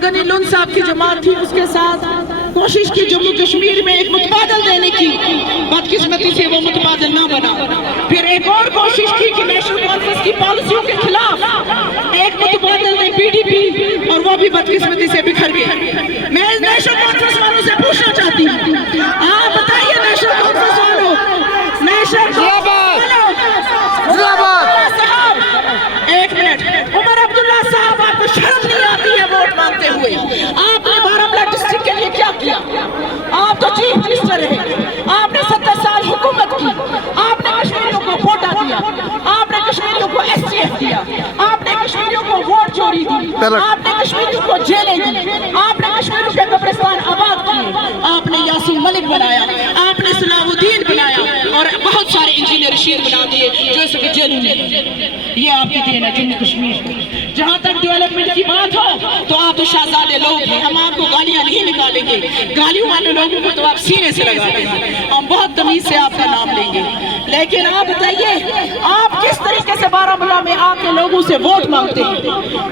Ghani Lun साहब की जमात थी उसके साथ कोशिश की जम्मू कश्मीर में एक मुतबादल देने की, बदकिस्मती से वो मुतबादल ना बना। फिर एक और कोशिश की कि नेशनल कॉन्फ्रेंस की पॉलिसियों के खिलाफ एक मुतबादल दे PDP, और वो भी बदकिस्मती से बिखर गया। मैं नेशनल कॉन्फ्रेंस वालों से पूछना चाहती हूँ, आप बताइए नेशनल कॉन्फ्रेंस वालों, एक मिनट, उमर अब्दुल्ला साहब आपको शर्म नहीं आती है वोट मांगते हुए? आपने बारामूला डिस्ट्रिक्ट के लिए क्या किया? आप तो चीफ मिनिस्टर रहे, आपने 70 साल हुकूमत की, आपने कश्मीरियों को कोटा दिया, आपने कश्मीरियों को SCF दिया, आपने कश्मीरियों को वोट चोरी दी, आपने कश्मीरियों को जेलें दी, आपने कश्मीरियों के कब्रिस्तान आबाद किए, आपने यासीन मलिक बनाया, आपने सलाहुद्दीन बनाया, और बहुत सारे इंजीनियर रशीद बना दिए जो इस वक्त जेल में। ये आपकी देन है जम्मू कश्मीर। जहाँ तक डेवलपमेंट की बात हो तो आप तो शहजादे लोग हैं, हम आपको गालियाँ नहीं निकालेंगे, गालियों वाले लोगों को तो आप सीने से लगा देंगे, हम बहुत तमीज से आपका नाम लेंगे। लेकिन आप बताइए, आप किस तरीके से बारामूला में आके लोगों से वोट मांगते हैं?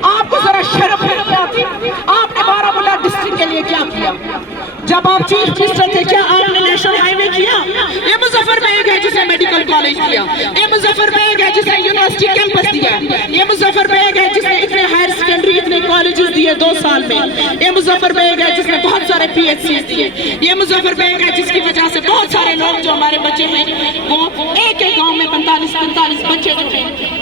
आपको जरा शर्म नहीं आती? आपने बारामूला डिस्ट्रिक्ट के लिए क्या किया? जब आप चीफ मिनिस्टर थे क्या आपने नेशनल हाईवे किया? ये मुजफ्फरनगर है जिसने मेडिकल कॉलेज किया, ये मुजफ्फरनगर है जिसने यूनिवर्सिटी कैंपस दिया, ये मुजफ्फरनगर है जिसने इतने हायर सेकेंडरी इतने कॉलेजेस दिए 2 साल में, ये मुजफ्फरनगर है जिसने बहुत सारे PHCs दिए, ये मुजफ्फरनगर है जिसकी वजह से बहुत सारे लोग जो हमारे बच्चे हैं वो एक गांव में 45 बच्चे जो हैं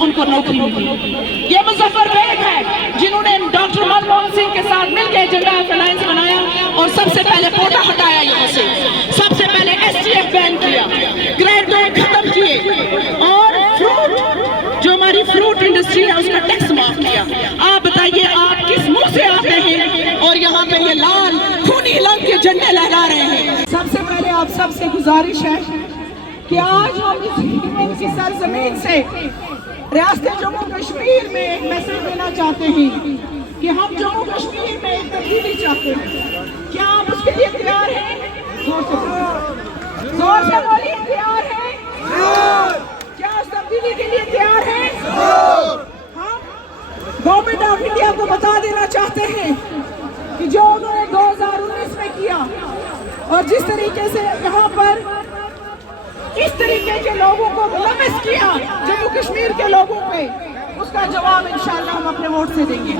उनको नौकरी मिली। ये मुजफ्फरनगर है जिन्होंने डॉक्टर मनमोहन सिंह के साथ मिलकर जनता अलायंस बनाया और सबसे पहले कोटा हटाया, यहाँ से सबसे पहले STF बैन किया, ग्रेड 2 खत्म किए, और फ्रूट जो हमारी फ्रूट इंडस्ट्री है उसका टैक्स माफ किया। आप बताइए, आप किस मुंह से आते हैं और यहाँ पे ये लाल खूनी रंग के झंडे लहरा रहे हैं? सबसे पहले आप सबसे गुजारिश है कि आज हम इस सरजमीन से रियासत जम्मू कश्मीर में एक मैसेज देना चाहते हैं कि हम जम्मू कश्मीर में एक तब्दीली चाहते हैं। क्या आप उसके लिए तैयार हैं? जोर से बोलिए, तैयार हैं? क्या उस तब्दीली के लिए तैयार हैं? हम गवर्नमेंट ऑफ इंडिया को बता देना चाहते हैं कि जो उन्होंने 2019 में किया और जिस तरीके से यहाँ पर इस तरीके के लोगों को मुलविस किया जम्मू कश्मीर के लोगों पे, उसका जवाब इंशाअल्लाह हम अपने वोट से देंगे।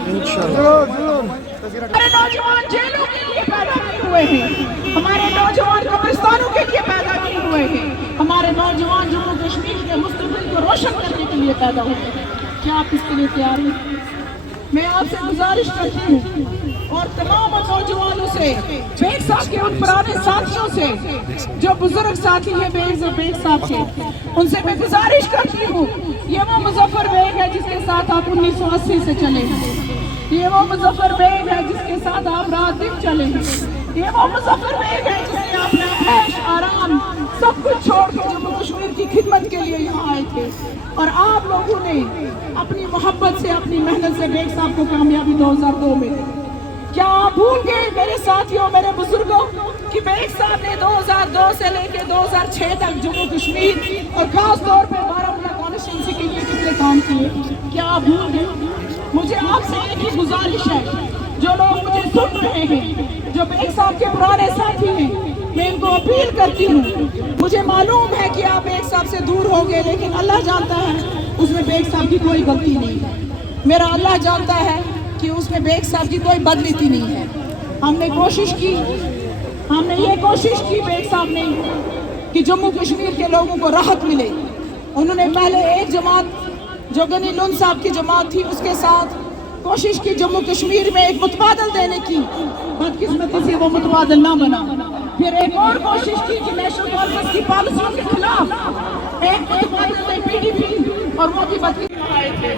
हमारे नौजवान जेलों के लिए पैदा नहीं हुए हैं, हमारे नौजवान कब्रिस्तानों के लिए पैदा नहीं हुए हैं, हमारे नौजवान जम्मू कश्मीर के मुस्तकबिल को रोशन करने के लिए पैदा हुए हैं। क्या आप इसके लिए तैयार हैं? मैं आपसे गुजारिश करती हूँ और तमाम नौजवानों से, बेग साहब के उन पुराने साथियों से जो बुजुर्ग साथी हैं बेग साहब के, उनसे मैं गुजारिश करती हूँ, ये वो मुजफ्फरनगर है जिसके साथ आप 1980 से चले हैं, ये वो मुजफ्फरनगर है जिसके साथ आप रात दिन चले हैं, ये वो मुजफ्फरनगर है जिसने अपना ऐश आराम सब कुछ छोड़ के जम्मू कश्मीर की खिदमत के लिए यहाँ आए थे, और आप लोगों ने अपनी मोहब्बत से, अपनी मेहनत से बेग साहब को कामयाबी 2002 में दी। क्या आप भूल गए मेरे साथियों, मेरे बुजुर्गों, कि बेग साहब ने 2002 से लेकर 2006 तक जम्मू कश्मीर और खास तौर पे बारामूला कॉन्स्टिट्यूंसी के लिए कितने काम किए? क्या आप भूल गए? मुझे आपसे एक ही गुजारिश है, जो लोग मुझे सुन रहे हैं, जो बेग साहब के पुराने साथी हैं, मैं इनको अपील करती हूँ, मुझे मालूम है कि आप बेग साहब से दूर हो गए, लेकिन अल्लाह जानता है उसमें बेग साहब की कोई गलती नहीं है। मेरा अल्लाह जानता है कि उसमें बेग साहब की कोई बदनीति नहीं है। हमने कोशिश की, हमने ये कोशिश की बेग साहब ने कि जम्मू कश्मीर के लोगों को राहत मिले। उन्होंने पहले एक जमात जो गनी लुन साहब की जमात थी उसके साथ कोशिश की जम्मू कश्मीर में एक मुतबादल देने की, बदकिस्मती से वो मुतबादल ना बना। फिर एक और कोशिश की कि नेशनल कॉन्फ्रेंस की पॉलिसियों के खिलाफ एक मुतबादल दे PDP, और वो भी बदकिस्मत आए थे,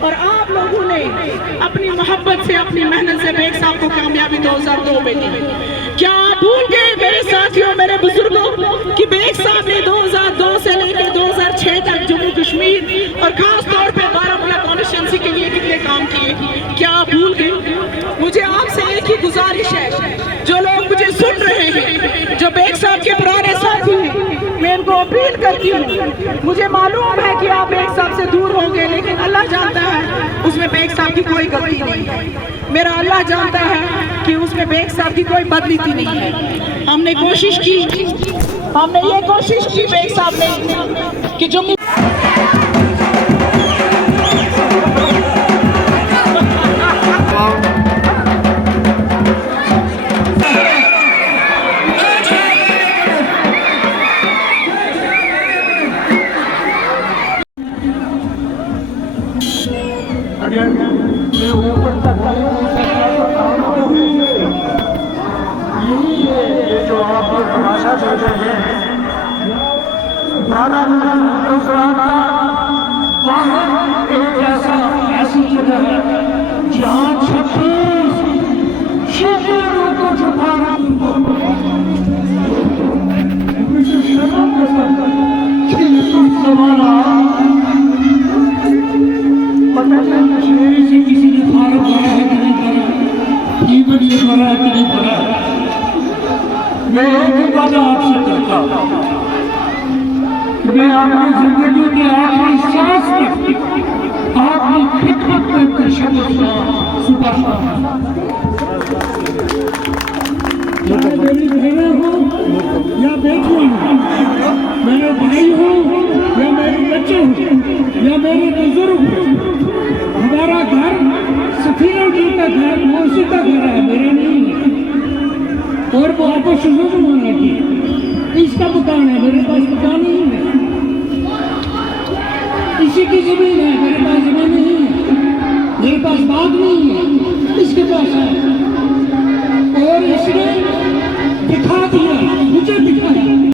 और आप लोगों ने अपनी मोहब्बत से, अपनी मेहनत से बेग साहब को कामयाबी 2002 में दी। क्या आप भूल गए मेरे साथियों, मेरे बुजुर्गों, कि बेग साहब ने 2002 से लेकर 2006 तक जम्मू कश्मीर और खास तौर पे बारामूला कॉन्स्टिट्यूंसी के लिए कितने काम किए? क्या आप भूल गए? मुझे आपसे एक ही गुजारिश है, जो लोग मुझे सुन रहे हैं, जो बेग साहब के पुराने साथी हैं, मैं इनको اپیل کرتی ہوں، مجھے معلوم ہے کہ آپ بیگ صاحب سے دور ہوں گے، لیکن اللہ جانتا ہے اس میں بیگ صاحب کی کوئی غلطی نہیں ہے، میرا اللہ جانتا ہے کہ اس میں بیگ صاحب کی کوئی بدلیتی نہیں ہے۔ ہم نے کوشش کی، ہم نے یہ کوشش کی بیگ صاحب نے کہ جو ایسی جگہ ہے جہاں 36 شہروں کو چھپانا کشمیری سے کسی نے فارغ کرا ہے کہ نہیں کرا، ایون سے کرا ہے کہ نہیں کرا، میں ایک وعدہ آپ سے کرتا ہوں، میں اپنی زندگی کے آخری سانس تک آپ کی خدمت میں تشریف سپر چاہے میری بہنیں ہوں یا بیٹیاں ہوں، میرے بھائی ہوں یا میرے بچے ہوں یا میرے بزرگ ہوں، ہمارا گھر سفینہ جی کا گھر موسی کا گھر ہے، میرا نہیں ہے، اور وہ آپس زمانہ کی اس کا مکان ہے، میرے پاس مکان نہیں ہے، اسی کی زمین ہے، میرے پاس زمین نہیں ہے، میرے پاس باغ نہیں ہے، اس کے پاس ہے، اور اس نے دکھا دیا